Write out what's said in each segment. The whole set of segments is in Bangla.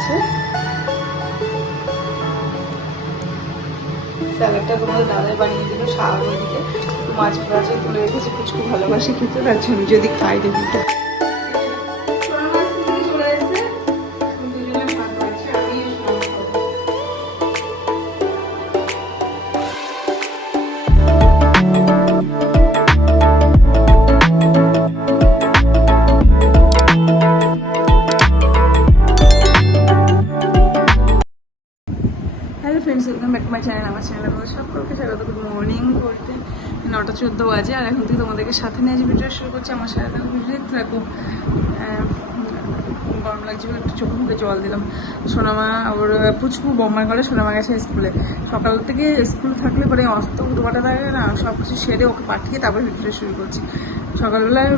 আছে। স্যালাডটা তোমাদের দাদাই বানিয়ে দিল সারা দিকে মাছ ভাজা তুলে রেখেছি, কুচকু ভালোবাসি খেতে, তার জন্য যদি খাই দেখি hello friends welcome back my channel আমার চ্যানেলে আপনাদের সকলকে স্বাগত। গুড মর্নিং বলতে নটা চোদ্দ বাজে, আর এখন থেকে তোমাদেরকে সাথে নিয়ে যে ভিডিও শুরু করছি, আমার সাথে ভিডিও থাকব গরম লাগছে বলে একটু চোখে মুখে জল দিলাম। সোনামা, ওর পুচকু বোম্বার করে সোনামা গেছে স্কুলে। সকাল থেকে স্কুল থাকলে পরে অস্ত উঠোপাটা থাকে না সব কিছু সেরে ওকে পাঠিয়ে তারপর ভিডিওটা শুরু করছি। সকালবেলায়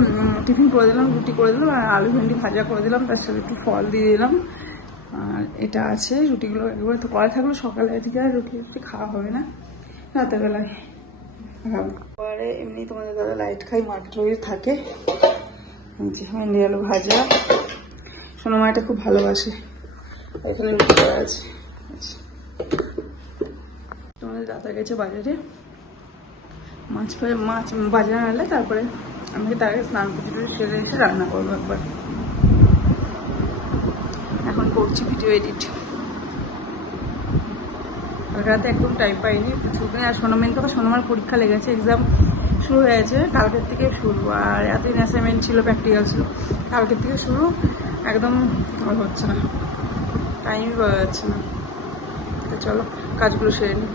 টিফিন করে দিলাম, রুটি করে দিলাম, আর আলু ভেন্ডি ভাজা করে দিলাম, তার সাথে একটু ফল দিয়ে দিলাম। আর এটা আছে রুটিগুলো একবারে তো করা থাকল সকালের দিকে আর রুটি রুটি খাওয়া হবে না। রাতের বেলায় পরে এমনি তোমাদের দাদা লাইট খাই মার্কেট ওই থাকে। ভেন্ডি আলু ভাজা। সোনামা এটা খুব ভালোবাসে। এখানে রুটি করা আছে। তোমাদের দাদা গেছে বাজারে। মাছ মাছ বাজারে আনলে তারপরে আমাকে তার আগে স্নান পুজো টুজো সেরে এসে রান্না করব একবার। এখন করছি ভিডিও এডিট। রাতে একদম টাইম পাইনি। ছুটি আর সোনামেন কথা সোনামার পরীক্ষা লেগেছে এক্সাম শুরু হয়েছে কালকের থেকে শুরু। আর এতদিন অ্যাসাইনমেন্ট ছিল প্র্যাকটিক্যাল ছিল, কালকের থেকে শুরু, একদম হচ্ছে না। টাইমই পাওয়া যাচ্ছে না। তো চলো, কাজগুলো সেরে নিই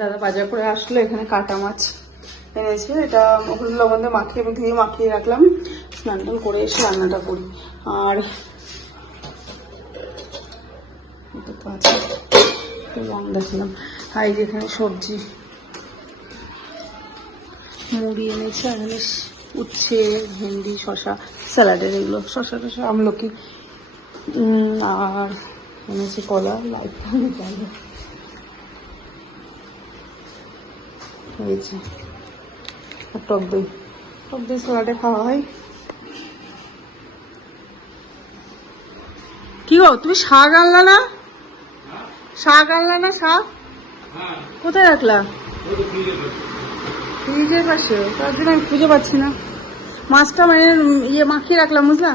দাদা বাজার করে আসলো, এখানে কাটা মাছ এনেছে। এটা হলুদ লবণ দিয়ে মাখিয়ে ধুয়ে মাখিয়ে রাখলাম। স্নান টান করে এসে রান্নাটা করি। আর রং দেখালাম। আর এই যে সবজি। মুড়ি এনেছে এখানে উচ্ছে, ভেন্ডি শশা স্যালাডের এগুলো। শশা টশা আমলকি। আর এনেছে কলা। লাইট হয়েছে। আর টক দই। টক দই, স্যালাডে খাওয়া হয়। গো তুমি শাক আনলা না? শাক আনলা না শাক? কোথায় রাখলা? ফ্রিজের পাশে। তার জন্য আমি খুঁজে পাচ্ছি না। মাছটা মানে ইয়ে মাখিয়ে রাখলাম, বুঝলা?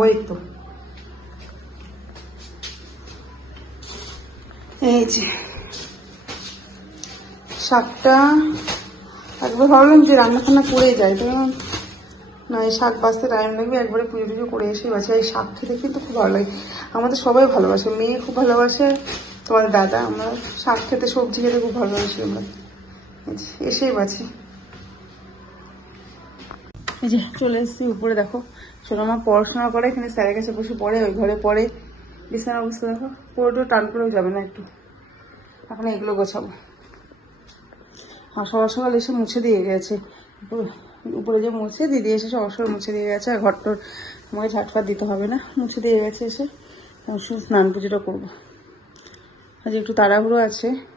ওই তো। এই যে। শাকটা একবার ভাবলাম যে রান্না ফান্না করে যায় তো না, এই শাক বাঁচতে টাইম লাগবে, একবারে পুজো টুজো করে এসে বাঁচে। এই শাক খেতে কিন্তু খুব ভালো লাগে। আমাদের সবাই ভালোবাসে, মেয়ে খুব ভালোবাসে তোমার দাদা, আমরা শাক খেতে, সবজি খেতে খুব ভালোবাসি আমরা। এসেই বাঁচি। এই যে, চলে এসেছি উপরে, দেখো। সোনামা পড়াশোনা করে, এখানে স্যারের কাছে বসে পড়ে, ওই ঘরে পড়ে। বিছানা অবস্থা দেখো। পুরোটা টান করেও যাবে না একটু। এখন এগুলো গোছাবো। সকাল সকাল এসে মুছে দিয়ে গেছে। উপরে- যে মুছে, দিদি এসে সকাল সকাল মুছে দিয়ে গেছে, আর ঘরটোর আমাকে ঝাটফাট দিতে হবে না। মুছে দিয়ে গেছে এসে। স্নান পুজোটা করব। আজ একটু তাড়াহুড়ো আছে।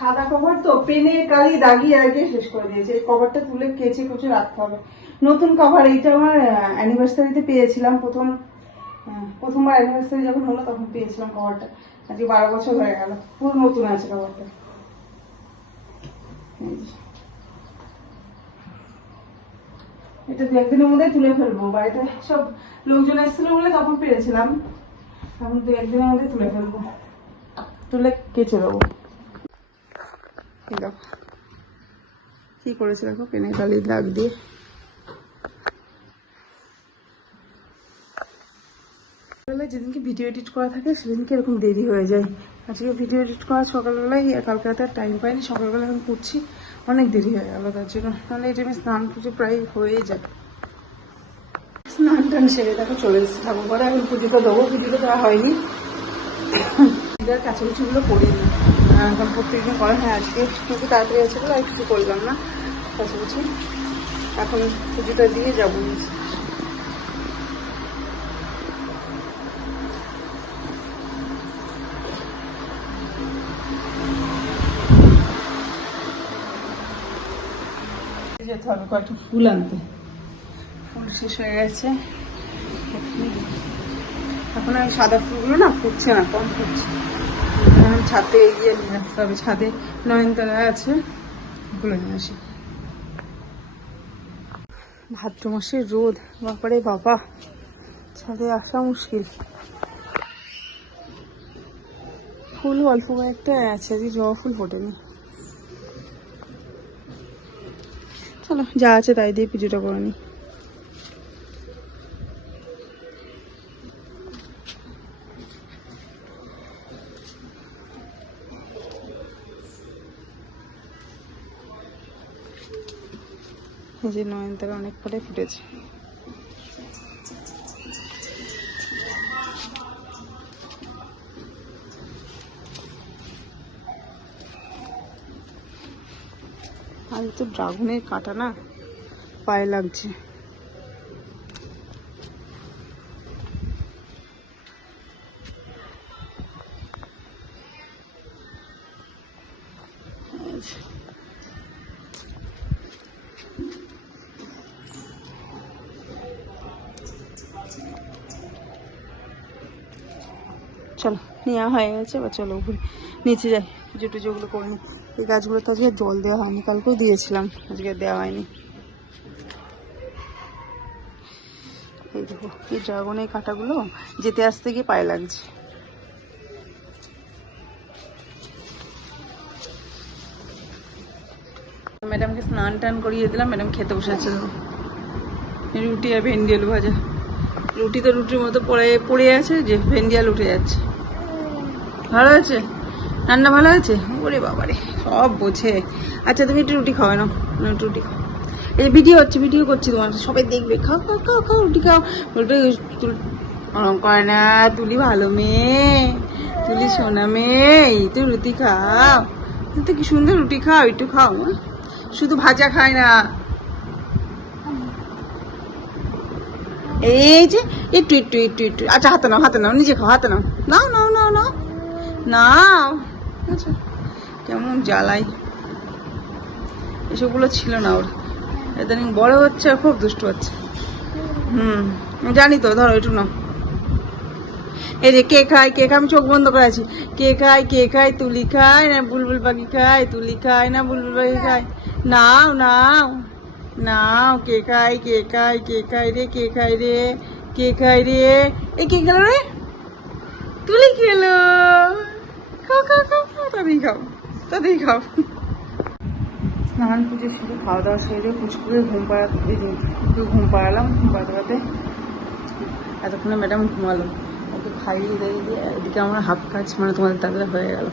সাদা কভার তো পেনে কালি দাগিয়ে আগে শেষ করে দিয়েছে। এই কভারটা তুলে কেচে কুচে রাখতে হবে। নতুন কভার এইটা আমার অ্যানিভার্সারিতে পেয়েছিলাম। প্রথম প্রথমবার অ্যানিভার্সারি যখন হলো তখন পেয়েছিলাম কভারটা আজকে বারো বছর হয়ে গেল। পুরো নতুন আছে কভারটা এটা দু একদিনের মধ্যে তুলে ফেলব। বাড়িতে সব লোকজন এসেছিল বলে তখন পেরেছিলাম এখন দু একদিনের মধ্যে তুলে ফেলব। তুলে কেচে দেবো। কি করেছে দেখো? পেনে কালির দাগ দিয়ে। যেদিনকে ভিডিও এডিট করা থাকে, সেদিনকে এরকম দেরি হয়ে যায়। আজকে ভিডিও এডিট করা সকালবেলায় আর কালকে রাতে আর টাইম পাইনি, সকালবেলা এখন করছি। অনেক দেরি হয়ে গেল তার জন্য। মানে এই টাইমে স্নান পুজো প্রায় হয়ে যায়। স্নান টান সেরে দেখো চলে এসেছি ঠাকুর ঘরে এখন পুজোটা দেবো, পুজোটা দেওয়া হয়নি। এবার কাছাকাছিগুলো করিনি। এখন প্রত্যেকদিন করা হয় আজকে। একটু তাড়াতাড়ি আছে বলে আর কিছু করলাম না। কাছাকাছি। এখন পুজোটা দিয়ে যাব। যেতে হবে কয়েকটা ফুল আনতে। ফুল শেষ হয়ে গেছে। এখন আর সাদা ফুলগুলো না ফুটছে না, কম ফুটছে। এখন ছাদে এগিয়ে নিয়ে আসতে হবে। ছাদে নয়নতারা আছে, ওগুলো নিয়ে আসি। ভাদ্র মাসের রোদ, বাপারে বাবা, ছাদে আসা মুশকিল। ফুল অল্প কয়েকটা আছে যে জবা ফুল ফোটেনি। চলো, যা আছে তাই দিয়ে পুজোটা করে নি। এই যে নয়নতারা অনেক পরে ফুটেছে আজ তো ড্রাগনের কাটা না পায়ে লাগছে। চলো নেওয়া হয়ে গেছে বা চলো উপরে, নিচে যাই, পুজো টুজোগুলো করে এই গাছগুলো তো আজকে জল দেওয়া হয়নি, কালকেও দিয়েছিলাম, আজকে দেওয়া হয়নি। এই দেখো, এই ড্রাগনের কাঁটাগুলো যেতে আসতে গিয়ে পায়ে লাগছে। ম্যাডামকে স্নান টান করিয়ে দিলাম, ম্যাডাম খেতে বসেছিল রুটি আর ভেন্ডি আলু ভাজা। রুটি তো রুটির মতো পড়ে পড়ে আছে, যে ভেন্ডি আলু উঠে যাচ্ছে। ভালো আছে? রান্না ভালো আছে? ওরে বাবারে, সব বোঝে। আচ্ছা তুমি একটু রুটি খাওয়াই নাও। নাও একটু রুটি এই যে ভিডিও হচ্ছে, ভিডিও করছি তোমার সবাই দেখবে। খাও খাও খাও খাও, রুটি খাও। রুটি করে না, তুলি ভালো মেয়ে, তুলি সোনা মেয়ে, এই তো রুটি খাও। তো কি সুন্দর রুটি খাও, একটু খাও হ্যাঁ? শুধু ভাজা খায় না। এই যে, একটু একটু একটু একটু। আচ্ছা হাতে নাও হাতে নাও, নিজে খাও, হাতে নাও। নাও নাও নাও নাও। আচ্ছা। কেমন জ্বালাই। এসবগুলো ছিল না ওর। ইদানিং বড় হচ্ছে আর খুব দুষ্ট হচ্ছে। হুম জানি তো ধরো একটু নাও। এই যে কে খায় কে খায় আমি চোখ বন্ধ করে আছি। কে খায় কে খায় তুলি খায় না বুলবুল পাখি খায় তুলি খায় না বুলবুল পাখি খায়। নাও নাও নাও কে খায় কে খায় কে খায় রে কে খায় রে কে খায় রে। এ কে খেলো রে? তুলি খেলো। খাও খাও। স্নান, পুজো, শুধু খাওয়া দাওয়া সেরে পুচকুকে ঘুম পাড়া ঘুম পাড়ালাম, ঘুম পাড়াতে এতক্ষণে ম্যাডাম ঘুমালো। ওকে খাইয়ে দিয়ে দিয়ে এদিকে আমার হাফ কাজ মানে তোমাদের তাদের হয়ে গেল।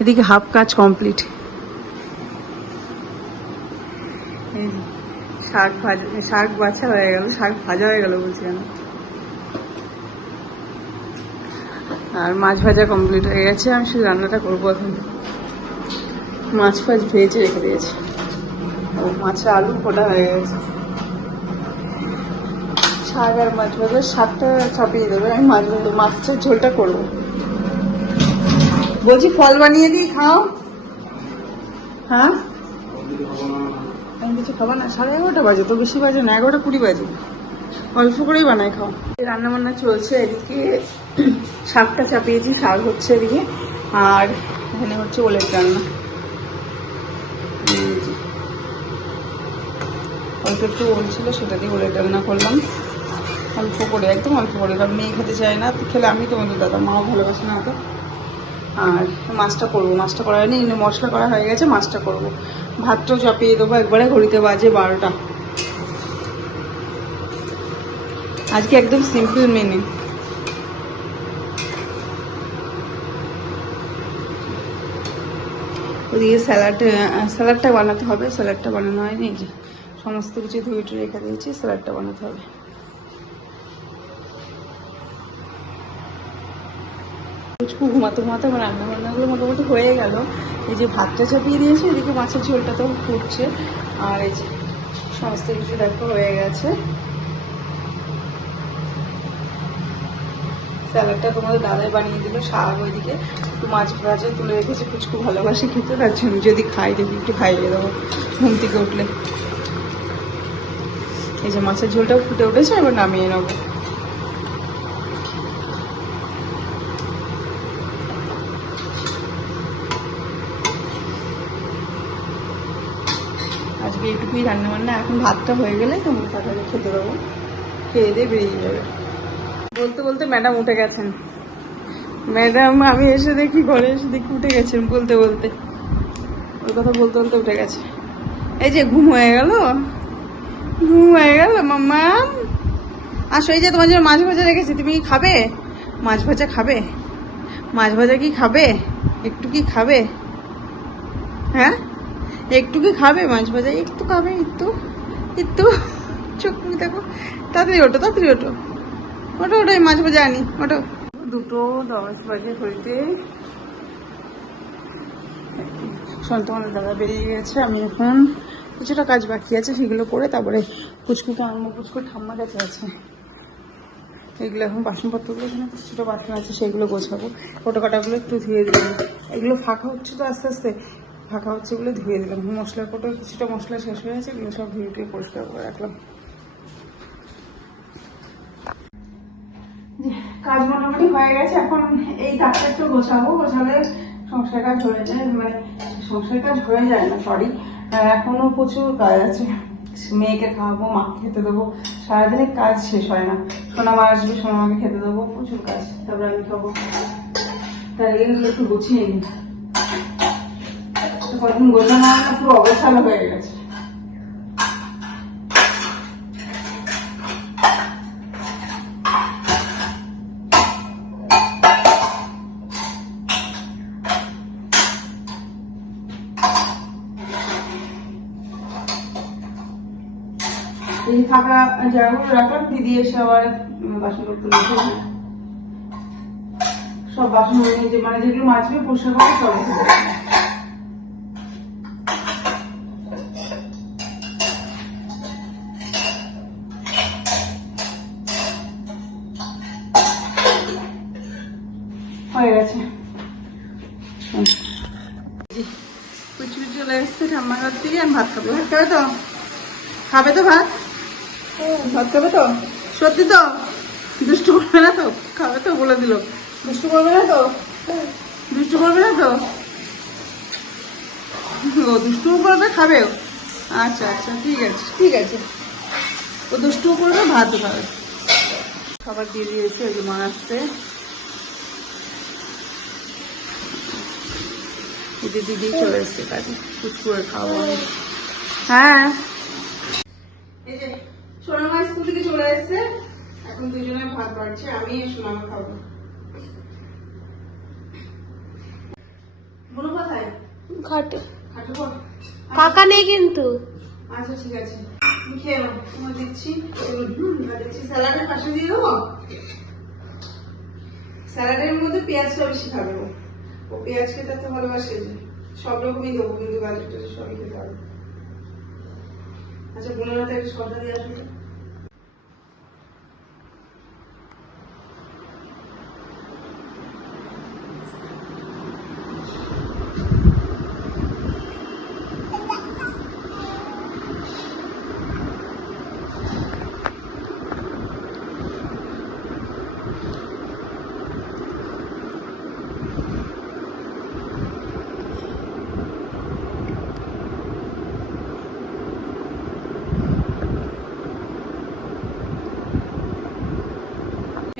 এদিকে হাফ কাজ কমপ্লিট শাক ভাজা শাক বাছা হয়ে গেল, শাক ভাজা হয়ে গেল বলছি আমি আর মাছ ভাজা কমপ্লিট হয়ে গেছে, আমি শুধু রান্নাটা করব এখন। মাছ ফাছ ভেজে রেখে দিয়েছি। ও মাছের আলু ফোটা হয়ে গেছে। শাক আর মাছ ভাজা, শাকটা চাপিয়ে দেবে। আমি মাছ ভাজা, মাছের ঝোলটা করব। বলছি, ফল বানিয়ে দিই, খাও। হ্যাঁ? আমি কিছু খাব না, সাড়ে এগারোটা বাজে, তো বেশি বাজে না, এগারোটা কুড়ি বাজে। অল্প করেই বানাই, খাও। রান্না বান্না চলছে, এদিকে শাকটা চাপিয়েছি শাক হচ্ছে এদিকে। আর এখানে হচ্ছে ওলের রান্না। অল্প একটু ওল ছিল সেটা দিয়ে ওলের রান্না করলাম। অল্প করে একদম অল্প করে কারণ মেয়ে খেতে চায় না খেলে আমি তোমাদের দাদা মাও ভালোবাসে না তো আর মাছটা করব মাছটা করা হয়নি এমনি মশলা করা হয়ে গেছে মাছটা করব। ভাতটাও চাপিয়ে দেবো একবারে ঘড়িতে বাজে বারোটা। আজকে একদম সিম্পল মেনু ওদিকে স্যালাড স্যালাডটা বানাতে হবে। স্যালাডটা বানানো হয়নি যে সমস্ত কিছু ধুয়ে টুয়ে রেখে দিয়েছি, স্যালাডটা বানাতে হবে। পুচকু ঘুমাতে ঘুমাতে আমার রান্না বান্নাগুলো মোটামুটি হয়ে গেল। এই যে ভাতটা চাপিয়ে দিয়েছে, এদিকে মাছের ঝোলটা তো ফুটছে। আর এই যে সমস্ত কিছু দেখো হয়ে গেছে। স্যালাডটা তোমাদের দাদাই বানিয়ে দিল, শাক ওইদিকে, একটু মাছ ভাজা তুলে রেখেছে, পুচকু ভালোবাসে খেতে তার জন্য। যদি খাই, দেখি একটু খাইয়ে দেবো, ঘুম থেকে উঠলে। এই যে মাছের ঝোলটাও ফুটে উঠেছে, এবার নামিয়ে নেব। আজকে এইটুকুই রান্না বান্না এখন ভাতটা হয়ে গেলে তোমার তাড়াতাড়ি খেতে দেবো। খেয়ে দিয়ে বেরিয়ে যাবে। বলতে বলতে ম্যাডাম উঠে গেছেন। ম্যাডাম আমি এসে দেখি ঘরে এসে দেখি উঠে গেছেন বলতে বলতে। ওই কথা বলতে বলতে উঠে গেছে। এই যে ঘুম হয়ে গেল। ঘুম হয়ে গেল মাম্মা আসো, এই যে তোমার জন্য মাছ ভাজা রেখেছি, তুমি কি খাবে? মাছ ভাজা খাবে? মাছ ভাজা কি খাবে? একটু কি খাবে? হ্যাঁ? একটু কি খাবে? মাছ ভাজা একটু খাবে, একটু একটু। চোখ দেখো তাড়াতাড়ি ওঠো, তাড়াতাড়ি ওটো ওটো এই মাছ ভাজা আনি, ওটা। দুটো দশ বাজে হইতে। সন্তানের দাদা বেরিয়ে গেছে, আমি এখন কিছুটা কাজ বাকি আছে সেগুলো করে তারপরে পুচকুকে আনব পুচকুর ঠাম্মা কাছে আছে। এগুলো এখন বাসনপত্রগুলো এখানে কিছুটা বাসন আছে, সেগুলো গোছাবো। ফটো কাটাগুলো একটু ধুয়ে দিলাম। এগুলো ফাঁকা হচ্ছে তো আস্তে আস্তে। ফাঁকা হচ্ছে বলে ধুয়ে দিলাম। মশলার ফটো, কিছুটা মশলা শেষ হয়ে আছে এগুলো সব ধুয়ে টুয়ে পরিষ্কার করে রাখলাম। কাজ মোটামুটি হয়ে গেছে। এখন এই কাজটা একটু গোছাবো, গোছালে সংসার কাজ হয়ে যায় মানে সংসার কাজ হয়ে যায় না সরি এখনও প্রচুর কাজ আছে। মেয়েকে খাওয়াবো, মাকে খেতে দেবো। সারাদিনের কাজ শেষ হয় না। সোনামা আসবে, সোনা সোনামাকে খেতে দেবো, প্রচুর কাজ। তারপরে আমি খাব। তার এগুলো একটু গুছিয়ে নিই। কদিন গোছানো পুরো অগোছালো হয়ে গেছে। জায়গাগুলো রাখলাম দিদি এসে আবার বাসন করতে সব বাসন যে মানে যেগুলো পরিষ্কার করে সব হয়ে গেছে। চলে এসছে ঠাম্মা ঘর থেকে, আমি ভাত খাব। খাবে তো? খাবে তো ভাত? ভাত খাবে তো? সত্যি তো? দুষ্টু করবে না তো? খাবে তো বলে দিল। দুষ্টু করবে না তো? দুষ্টু করবে না তো? ও দুষ্টু করবে, খাবে? আচ্ছা আচ্ছা ঠিক আছে ঠিক আছে। ও দুষ্টু করবে ভাতও খাবে। খাবার দিয়ে দিয়েছে ওই মা আসতে এই দিদি চলে এসছে কাজে কুচকুরে খাব হ্যাঁ। সোনামা স্কুল থেকে চলে এসছে। এখন দুজনে ভাত বাড়ছে আমি সোনামা খাব। মনে কোথায়? খাটে কাকা নেই কিন্তু। আচ্ছা ঠিক আছে। তুমি খেয়ে নাও। তোমার দিচ্ছি। দিচ্ছি। স্যালাডের পাশে দিয়ে দেবো? স্যালাডের মধ্যে পেঁয়াজটা বেশি খাবে ও পেঁয়াজ খেতে এত ভালোবাসে সব রকমই দেবো কিন্তু গাজর টাজর সবই খেতে পারবে আচ্ছা বোনের হাতে একটা সর্দা দিয়ে আসো।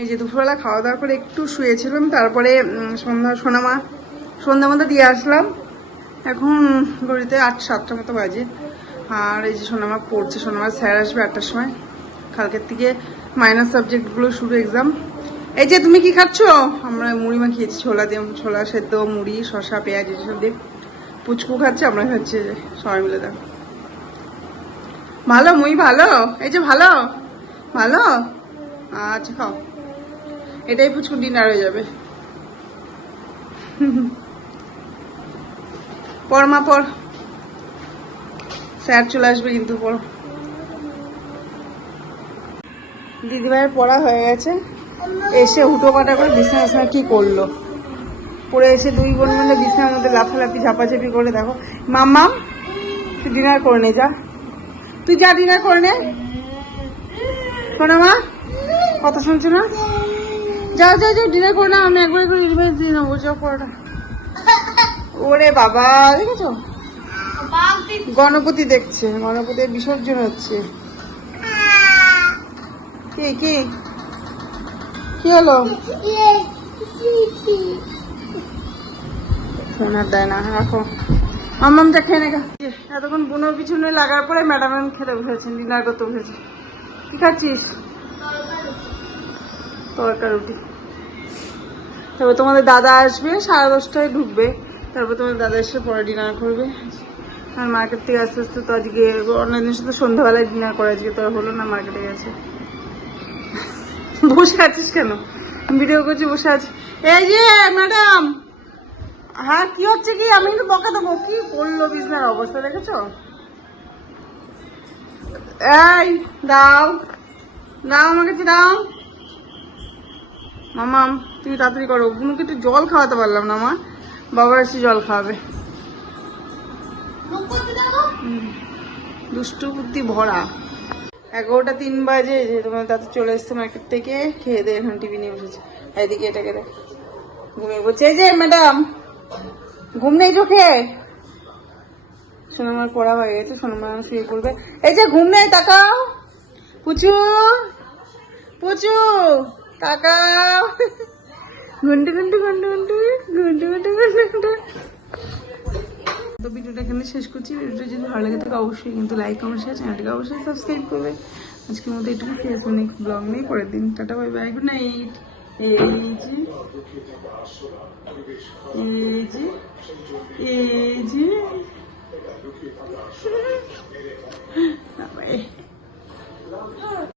এই যে দুপুরবেলা খাওয়া দাওয়ার পরে একটু শুয়েছিলাম, তারপরে সন্ধ্যা, সোনামা, সন্ধ্যা মতো দিয়ে আসলাম। এখন ঘড়িতে আট, সাতটা মতো বাজে। আর এই যে সোনামা পড়ছে, সোনামা স্যার আসবে আটটার সময়। কালকের থেকে মাইনাস সাবজেক্টগুলো শুরু এক্সাম এই যে তুমি কি খাচ্ছ? আমরা মুড়ি মাখিয়েছি, ছোলা দিয়ে, ছোলা সেদ্ধ, মুড়ি, শসা, পেঁয়াজ এসব দিয়ে পুচকু খাচ্ছে, আমরা খাচ্ছি, সবাই মিলে দেখো। ভালো মুই ভালো? এই যে ভালো? ভালো? আচ্ছা খাও। এটাই পুচকু ডিনার হয়ে যাবে। পড় মা পড় স্যার চলে আসবে কিন্তু পড় দিদিভাইয়ের পড়া হয়ে গেছে। এসে হুটো পাটা করে বিছানা কি করল। পরে এসে দুই বোন মিলে বিছানার মধ্যে লাফালাফি, ঝাপাঝাপি করে দেখো। মাম্মাম তুই ডিনার করে নে, যা। তুই যা ডিনার করে নে। শোনা মা, কথা শুনছো না? যাও যাও যাও ডিনার করে না আমি একবার করে রিভাইস দিয়ে নেব যাও পড়াটা ওরে বাবা। দেখেছ? গণপতি দেখছে গণপতির বিসর্জন হচ্ছে। কি কি? কি হলো? ফোন আর দেয় না রাখো। মামামটা খেয়ে নেগা এতক্ষণ বুনোর পিছনে লাগার পরে ম্যাডাম খেতে বসেছেন ডিনার করতে বসেছে কি খাচ্ছিস? তরকা রুটি। তারপর তোমাদের দাদা আসবে, সাড়ে দশটায় ঢুকবে। তারপর তোমাদের দাদা এসে পরে ডিনার করবে। আর মার্কেট থেকে আস্তে আস্তে তো আজকে অন্যদিনের শুধু সন্ধ্যাবেলায় ডিনার করে, আজকে তো হলো না মার্কেটে গেছে। বসে আছিস কেন? ভিডিও করছি, বসে আছি। এই যে ম্যাডাম হ্যাঁ কি হচ্ছে কি? আমি কিন্তু বকা দেবো। কি করল বিছনার অবস্থা, দেখেছ? এই, দাও। দাও আমার কাছে দাও। মামাম তুমি তাড়াতাড়ি করো। বুনুকে একটু জল খাওয়াতে পারলাম না মা। বাবা এসে জল খাওয়াবে। দুষ্টু বুদ্ধি ভরা। এগারোটা তিন বাজে যে তোমার দাদা চলে এসছে মার্কেট থেকে খেয়ে দিয়ে এখন টিভি নিয়ে বসেছে। এদিকে এটাকে দেখ। ঘুমিয়ে বলছে এই যে ম্যাডাম ঘুম নেই চোখে। সোনামার পড়া হয়ে গেছে সোনামা শুয়ে পড়বে। এই যে ঘুম নেই তাকাও। পুচু পুচু। তাকাও ঘন্টু ঘন্টু ঘন্টু ঘন্টু ঘন্টু ঘন্টু ঘন্টু ঘন্টু তো ভিডিওটা এখানে শেষ করছি ভিডিওটা যদি ভালো লাগে থাকে অবশ্যই কিন্তু লাইক কমেন্ট শেয়ার চ্যানেলটাকে অবশ্যই সাবস্ক্রাইব করবে আজকের মতো এটুকু ফেস অনেক ব্লগ নেই পরের দিন tata bye bye good night এই যে এই যে এই যে বাই